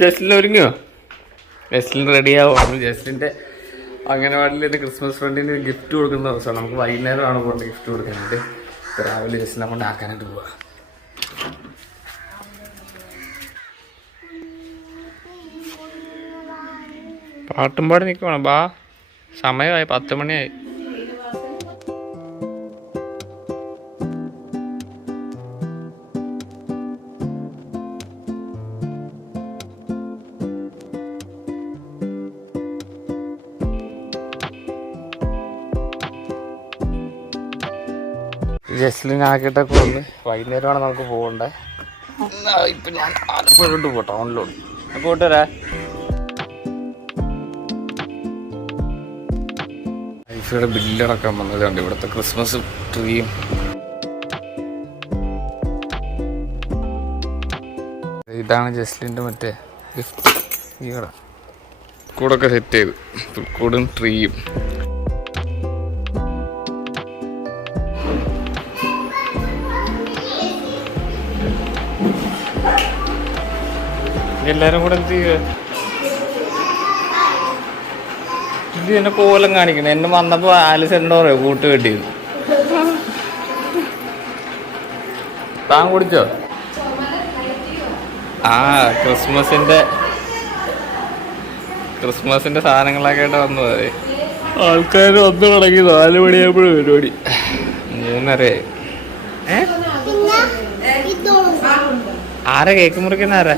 Justin ഒരുങ്ങിയോ? Justin റെഡിയാവും. ജസ്റ്റിൻ്റെ അംഗനവാടിയിൽ Christmas ഫ്രണ്ടിന് gift കൊടുക്കുന്ന ദിവസമാണ്. നമുക്ക് വൈകുന്നേരമാണ് കൊണ്ട് ഗിഫ്റ്റ് കൊടുക്കുന്നത്. രാവിലെ ജസ്റ്റിനെ കൊണ്ട് ആക്കാനായിട്ട് പോവുക. പാട്ടും പാടി നിൽക്കുവാണ്. ബാ, സമയമായി, 10 മണിയായി. ജസ്ലിൻ ആക്കിയിട്ടൊക്കെ വന്ന് വൈകുന്നേരമാണ് നമുക്ക് പോകണ്ടേ. ഇപ്പം ഞാൻ ആലപ്പുഴയിലോട്ട് പോട്ടെ, ടൗണിലോട്ട് പോട്ടരാ. വൈഫിയുടെ ബില്ലടക്കം വന്നതുണ്ട്. ഇവിടുത്തെ ക്രിസ്മസ് ട്രീയും ഇതാണ് ജസ്ലിൻ്റെ മറ്റേ ഗിഫ്റ്റ്. ഈ കൂടൊക്കെ സെറ്റ് ചെയ്ത് പുൽക്കൂടും ട്രീയും. എല്ലാരും കൂടെ എന്ത് ചെയ്യുക? ഇത് എന്നെ കോലം കാണിക്കണേ. എന്നെ വന്നപ്പോ ആലിസ് എന്നോ പറയോ കൂട്ട് കെട്ടിയത്. താൻ കുടിച്ചോ? ആ ക്രിസ്മസിന്റെ സാധനങ്ങളൊക്കെ ആയിട്ട് വന്നു. അതെ, ആൾക്കാർ വന്നു തുടങ്ങി. 4 മണിയാകുമ്പോഴും പരിപാടി. എന്നറിയാം. ആരാ കേക്ക് മുറിക്കുന്ന? ആരാ?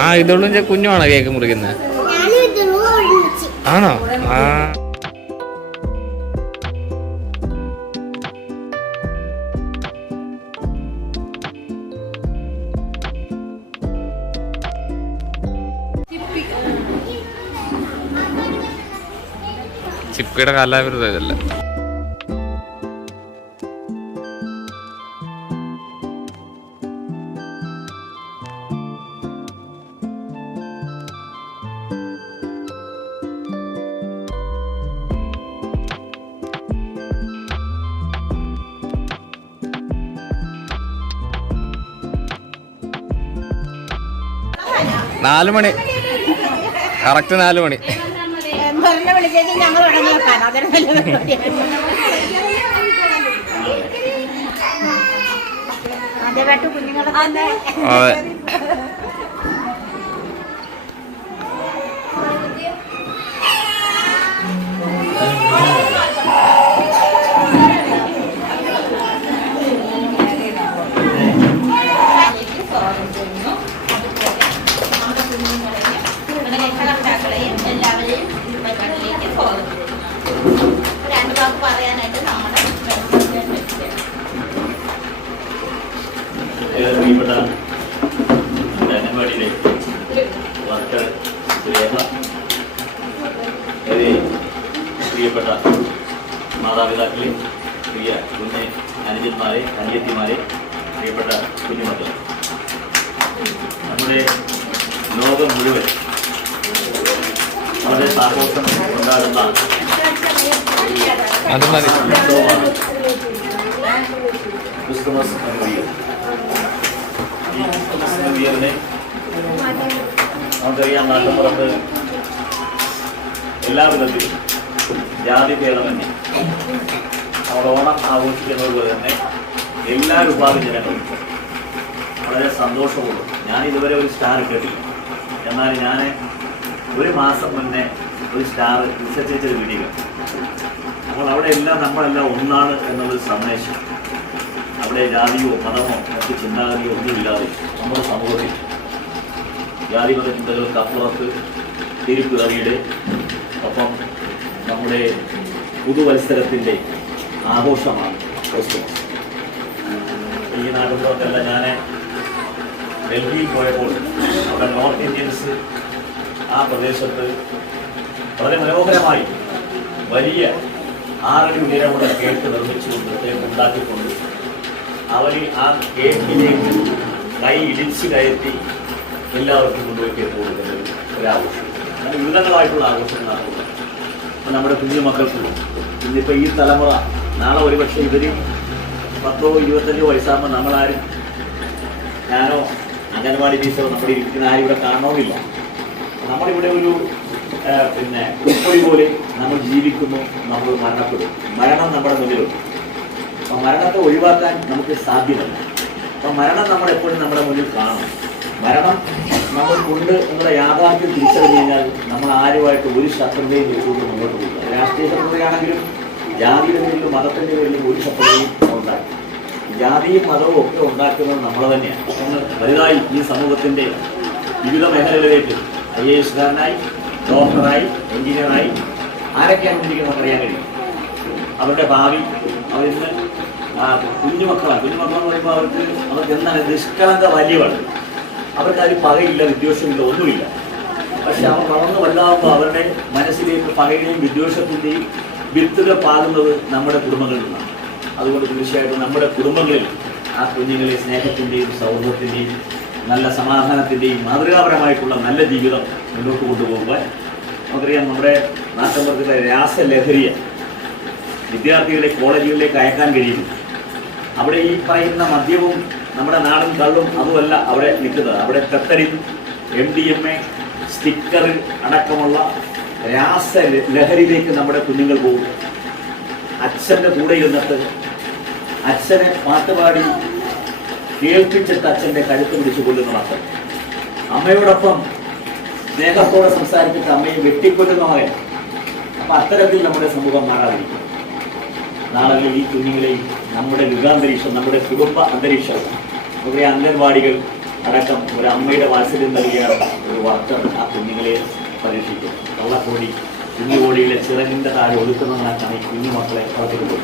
ആ, ഇതോളും കുഞ്ഞുമാണോ കേക്ക് മുറിക്കുന്നത്? ആണോ? ആ, ചിപ്പിയുടെ കലാവിരുദ്ധ ഇതല്ല. നാല് മണി കറക്റ്റ് 4 മണി. അതെ, പ്രിയപ്പെട്ട മാതാപിതാക്കളെ, പ്രിയ കുഞ്ഞ് അനുജന്മാരെ, അനിയത്തിമാരെ, പ്രിയപ്പെട്ട കുഞ്ഞുമക്കൾ, നമ്മുടെ ലോകം മുഴുവൻ വളരെ ആഘോഷം കൊണ്ടാടുന്ന ഉത്സവമാണ് ക്രിസ്തുമസ് ന്യൂ ഇയർ. ഈ ക്രിസ്തുമസ് ന്യൂ ഇയറിനെ നമുക്കറിയാം, നാട്ടുപുറത്ത് എല്ലാവിധത്തിലും ജാതി ഭേദമന്യേ നമ്മൾ ഓണം ആഘോഷിക്കുന്നത് പോലെ തന്നെ എല്ലാ വിഭാഗജനങ്ങളും വളരെ സന്തോഷപൂർവ്വം. ഞാൻ ഇതുവരെ ഒരു സ്റ്റാർ കേട്ടില്ല, എന്നാൽ ഞാൻ 1 മാസം മുന്നേ ഒരു സ്റ്റാർ വിശ്വസിച്ചൊരു വീഡിയോ. അപ്പോൾ അവിടെ എല്ലാം നമ്മളെല്ലാം ഒന്നാണ് എന്നൊരു സന്ദേശം. അവിടെ ജാതിയോ മതമോ മറ്റു ചിന്താഗതിയോ ഒന്നുമില്ലാതെ നമ്മുടെ സമൂഹത്തിൽ ജാതി മത ചിന്തകൾക്കപ്പുറത്ത് തിരുപ്പിറവിയുടെ ഒപ്പം നമ്മുടെ പുതുവത്സരത്തിൻ്റെ ആഘോഷമാണ് ക്രിസ്തുമസ്. ഈ നാടുകളൊക്കെയല്ല, ഞാൻ ഡൽഹിയിൽ പോയപ്പോൾ അവിടെ നോർത്ത് ഇന്ത്യൻസ് ആ പ്രദേശത്ത് വളരെ മനോഹരമായി വലിയ 6 അടി ഉയരമുള്ള കേക്ക് നിർമ്മിച്ചുകൊണ്ട് ഉണ്ടാക്കിക്കൊണ്ട് അവർ ആ കേക്കിലേക്ക് കൈ ഇടിച്ച് കയറ്റി എല്ലാവർക്കും കൊണ്ടുപോയി കേക്ക് കൊടുക്കുന്ന ഒരാഘോഷം. അങ്ങനെ വിവിധങ്ങളായിട്ടുള്ള ആഘോഷങ്ങളാണ്. അപ്പം നമ്മുടെ കുഞ്ഞു മക്കൾക്ക് ഇന്നിപ്പോൾ ഈ തലമുറ നാളെ ഒരുപക്ഷെ ഇവർ 10 or 25 വയസ്സാകുമ്പോൾ നമ്മളാരും, ഞാനോ അംഗൻവാടി ടീച്ചർ നമ്മുടെ ഇരിക്കുന്ന ആരും ഇവിടെ കാണണമെന്നില്ല. നമ്മളിവിടെ ഒരു പിന്നെ ഉൾപ്പൊടി പോലെ നമ്മൾ ജീവിക്കുന്നു, നമ്മൾ മരണപ്പെടും. മരണം നമ്മുടെ മുന്നിലുണ്ട്. അപ്പം മരണത്തെ ഒഴിവാക്കാൻ നമുക്ക് സാധ്യമല്ല. അപ്പം മരണം നമ്മളെപ്പോഴും നമ്മുടെ മുന്നിൽ കാണും. മരണം നമ്മൾക്കുണ്ട് എന്നുള്ള യാഥാർത്ഥ്യം തിരിച്ചറിഞ്ഞു കഴിഞ്ഞാൽ നമ്മൾ ആരുമായിട്ട് ഒരു ശത്രുതയും വെച്ചുകൊണ്ട് മുന്നോട്ട് പോകുക. രാഷ്ട്രീയ ശത്രുതയാണെങ്കിലും ജാതിയുടെ പേരിലും മതത്തിൻ്റെ പേരിലും ഒരു ശത്രുതയും ഉണ്ടാക്കും. ജാതിയും മതവും ഒക്കെ ഉണ്ടാക്കുന്നത് നമ്മൾ തന്നെയാണ്. വലുതായി ഈ സമൂഹത്തിൻ്റെ വിവിധ മേഖലകളിലേക്ക് IAS കാരനായി, ഡോക്ടറായി, എഞ്ചിനീയറായി ആരൊക്കെയാണ് കൊണ്ടിരിക്കുന്നത് അറിയാൻ കഴിയും. അവരുടെ ഭാവി അവരിന്ന് കുഞ്ഞുമക്കളാണ്. കുഞ്ഞുമക്കളെന്ന് പറയുമ്പോൾ അവർക്ക് എന്താണ് നിഷ്കളങ്ക വാല്യമാണ്. അവർക്ക് അതിൽ പകയില്ല, വിദ്വേഷമില്ല, ഒന്നുമില്ല. പക്ഷെ അവർ വളർന്ന് വലുതാകുമ്പോൾ അവരുടെ മനസ്സിലേക്ക് പകയുടെയും വിദ്വേഷത്തിൻ്റെയും വിത്തുകൾ പാകുന്നത് നമ്മുടെ കുടുംബങ്ങളിൽ നിന്നാണ്. അതുകൊണ്ട് തീർച്ചയായിട്ടും നമ്മുടെ കുടുംബങ്ങളിൽ ആ കുഞ്ഞുങ്ങളെ സ്നേഹത്തിൻ്റെയും സൗഹൃദത്തിൻ്റെയും നല്ല സമാധാനത്തിൻ്റെയും മാതൃകാപരമായിട്ടുള്ള നല്ല ജീവിതം മുന്നോട്ട് കൊണ്ടുപോകുവാൻ നമുക്കറിയാം. നമ്മുടെ നാട്ടിൻപുറത്തിലെ രാസലഹരിയെ വിദ്യാർത്ഥികളെ കോളേജുകളിലേക്ക് അയക്കാൻ കഴിയുന്നു. അവിടെ ഈ പറയുന്ന മദ്യവും നമ്മുടെ നാടൻ കള്ളും അതുമല്ല അവിടെ നിൽക്കുന്നത്. അവിടെ കത്തടി, MDMA, സ്റ്റിക്കർ അടക്കമുള്ള രാസലഹരിയിലേക്ക് നമ്മുടെ കുഞ്ഞുങ്ങൾ പോകും. അച്ഛൻ്റെ കൂടെ ഇരുന്നിട്ട് അച്ഛനെ പാട്ടുപാടി കേൾപ്പിച്ചിട്ട് അച്ഛൻ്റെ കഴുത്ത് പിടിച്ചു കൊല്ലുന്ന മക്കൾ, അമ്മയോടൊപ്പം സ്നേഹത്തോടെ സംസാരിച്ചിട്ട് അമ്മയെ വെട്ടിക്കൊല്ലുന്ന മകൻ. അപ്പം അത്തരത്തിൽ നമ്മുടെ സമൂഹം മാറാതിരിക്കും. നാളെ ഈ കുഞ്ഞുങ്ങളെയും നമ്മുടെ ഗൃഹാന്തരീക്ഷം, നമ്മുടെ കുടുംബ അന്തരീക്ഷം, നമ്മുടെ അംഗൻവാടികൾ അടക്കം ഒരു അമ്മയുടെ വാത്സല്യം നൽകിയ ഒരു വാർത്ത ആ കുഞ്ഞുങ്ങളെ പരീക്ഷിക്കും. കള്ളക്കോടി കുഞ്ഞുകോടിയിലെ ചിറകിൻ്റെ താഴെ ഒതുക്കുന്നതിനാണ് ഈ കുഞ്ഞുമക്കളെ വളർത്തിക്കൊണ്ടു.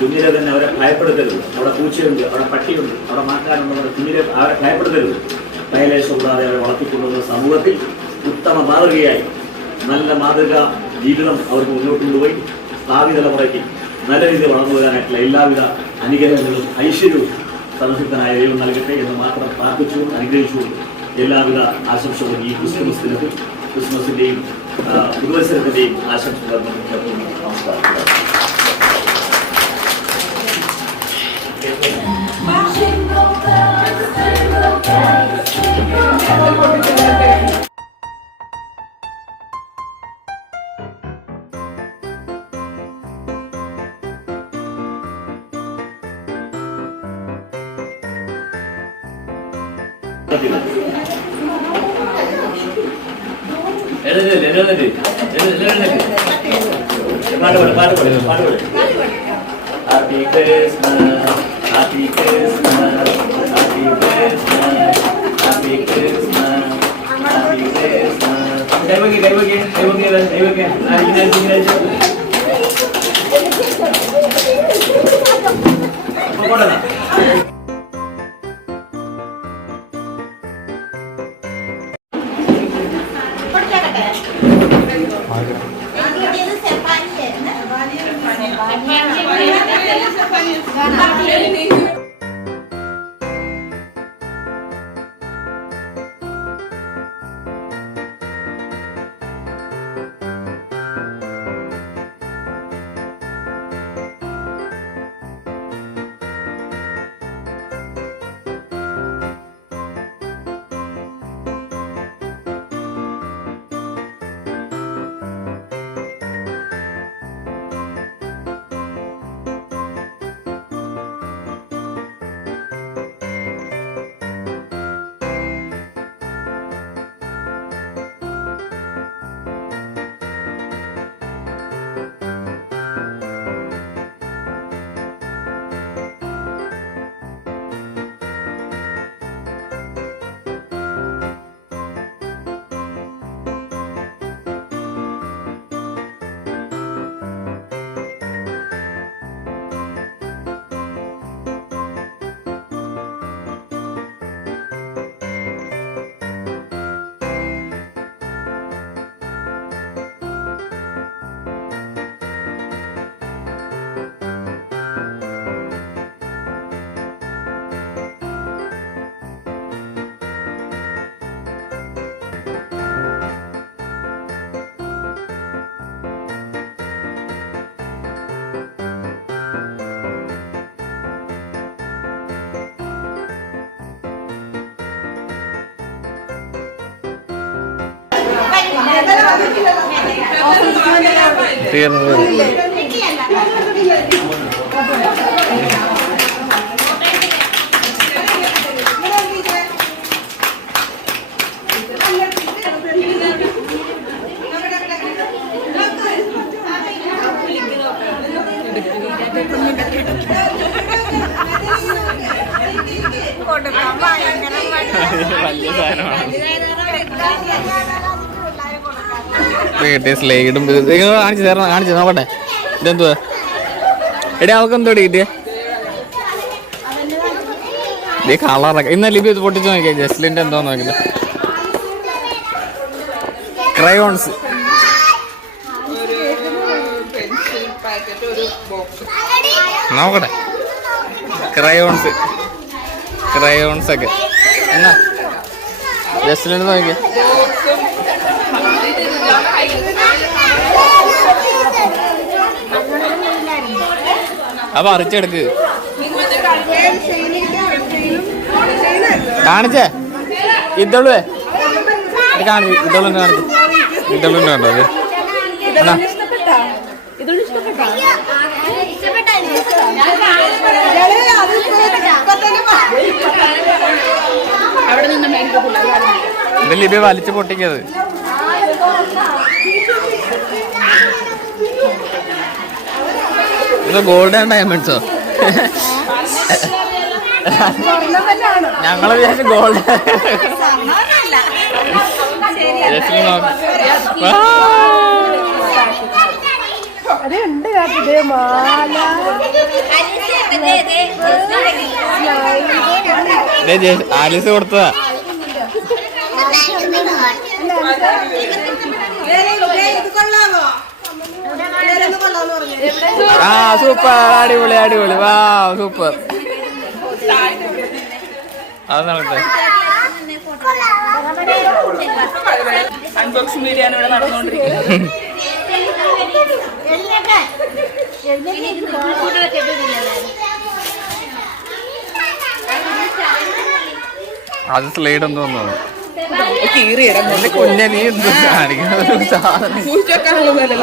കുഞ്ഞിനെ തന്നെ അവരെ ഭയപ്പെടുത്തരുത്. അവിടെ പൂച്ചയുണ്ട്, അവിടെ പട്ടിയുണ്ട്, അവിടെ മാറ്റാനുണ്ട്. നമ്മുടെ കുഞ്ഞിനെ അവരെ ഭയപ്പെടുത്തരുത്. ഭയലേശം കൂടാതെ അവരെ വളർത്തിക്കൊണ്ടുവന്ന സമൂഹത്തിൽ ഉത്തമ മാതൃകയായി നല്ല മാതൃകാ ജീവിതം അവർക്ക് മുന്നോട്ട് കൊണ്ടുപോയി ഭാവി തലമുറയ്ക്ക് നല്ല രീതിയിൽ വളർന്നു വരാനായിട്ടുള്ള എല്ലാവിധ അനുഗ്രഹങ്ങളും ഐശ്വര്യവും സർവശക്തനായ ദൈവം നൽകട്ടെ എന്ന് മാത്രം പ്രാർത്ഥിച്ചുകൊണ്ട് അനുഗ്രഹിച്ചുകൊണ്ട് എല്ലാവിധ ആശംസകളും ഈ ക്രിസ്മസ് ദിനത്തിൽ ക്രിസ്മസിൻ്റെയും പുതുവത്സരത്തിൻ്റെയും ആശംസകൾ നമസ്കാരം. Happy Christmas, Happy Christmas, Happy Christmas, Happy Christmas, Happy Christmas. Kay bagi. തീർന്നു. വലിയ സാധനമാണ്. കിട്ടിയ സ്ലൈഡും കാണിച്ചു തരണം, കാണിച്ചു നോക്കട്ടെ. ഇതെന്തുവാ എടേ അവൾക്ക് എന്തോ കിട്ടിയ കളറൊക്കെ? ഇന്നലെ ലിപി ഇത് പൊട്ടിച്ച് നോക്കിയാ ജസ്ലിൻ്റെ എന്തോന്ന് നോക്കില്ല. ക്രയോൺസ് നോക്കട്ടെ. ക്രയോൺസ് ഒക്കെ എന്നാ ജസ്ലിൻ്റെ നോക്കിയ അപ്പൊ അറിച്ചെടുക്ക്. കാണിച്ചേ ഇതളുവേ കാണിച്ചു. ഇതളുണ്ട് കാണിച്ചു. ഇതളുണ്ട് കണ്ടോ അത്? ലിപി വലിച്ചു പൊട്ടിക്കത്. ഇത് ഗോൾഡ് ആൻഡ് ഡയമണ്ട്സോ? ഞങ്ങള് വിചാരിച്ചു ഗോൾഡ്. ആലീസ് കൊടുത്തതാ. ആ സൂപ്പർ, അടിപൊളി അടിപൊളി, വാ സൂപ്പർ. അത് നടത്തേ. അൺബോക്സിംഗ് വീഡിയോ ആണ് ഇവിടെ നടന്നുകൊണ്ടിരിക്കുന്നത്. അത് സ്ലൈഡ് എന്ന് തോന്നുന്നു. കുഞ്ഞ നീ എന്ത് കാണിക്കണം? സാധനം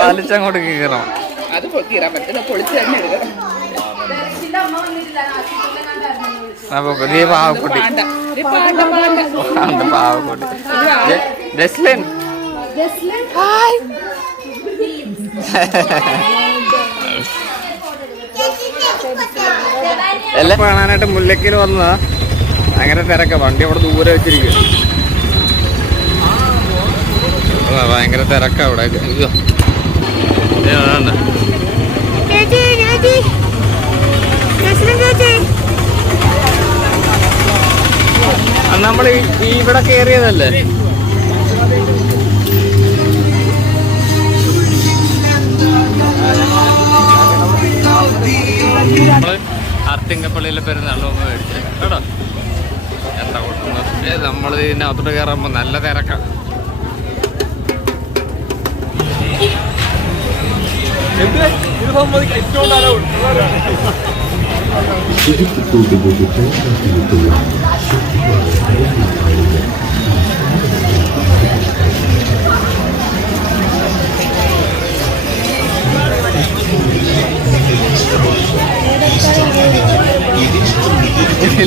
വലിച്ചങ്ങോട്ട് കീറണം. അത് കീറാൻ പറ്റില്ല, പൊളിച്ച് തന്നെ എടുക്കണം. നീ പാവക്കുട്ടി, പാവക്കുട്ടി. ജസ്ലിൻ എല്ലാം കാണാനായിട്ട് മുല്ലക്കൽ വന്നതാ. അങ്ങനെ തിരക്ക. വണ്ടി അവിടെ ദൂരെ വെച്ചിരിക്കും. ഭയങ്കര തിരക്ക അവിടെ. നമ്മൾ ഇവിടെ കയറിയതല്ലേ? അർത്തിങ്കപ്പള്ളിയിലെ പെരുന്നാളോ മേടിച്ചു കേട്ടോ. എന്താ കൊടുക്കുന്നത്? നമ്മൾ ഇതിനകത്തോട്ട് കയറുമ്പോൾ നല്ല തിരക്കാണ്.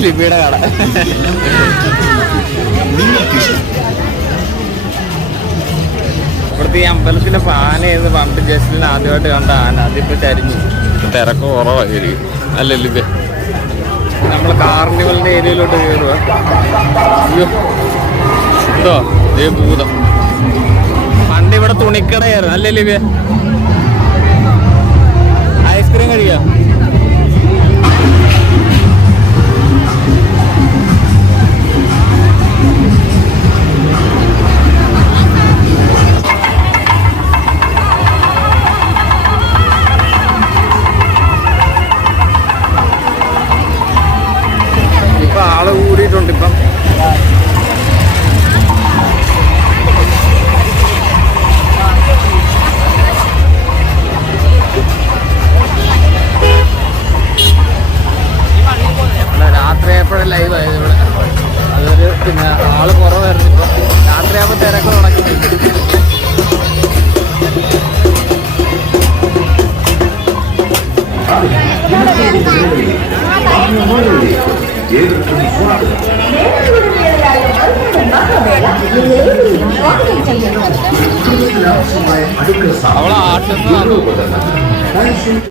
ലിപിയുടെ കട. ഇവിടുത്തെ ഈ അമ്പലത്തിലെ ആന ഏത് പണ്ട് ജസ്റ്റിന് ആദ്യമായിട്ട് കണ്ട ആന അതിപ്പോ ചരിഞ്ഞു. തിരക്ക് കുറവായിരിക്കും അല്ലേ ലിപി? നമ്മൾ കാർണിവലിന്റെ ഏരിയയിലോട്ട് കയറുക. അയ്യോ എന്തോ ദേ ഭൂതം. പണ്ട് ഇവിടെ തുണിക്കടയായിരുന്നു അല്ലേ ലിപി? ഐസ്ക്രീം കഴിക്കാം. ആള് കൂടിയിട്ടുണ്ട് ഇപ്പം. ഏവർക്കും സ്വാഗതം. അടുക്കള അവളെ ആട്ടുന്നതാണ്.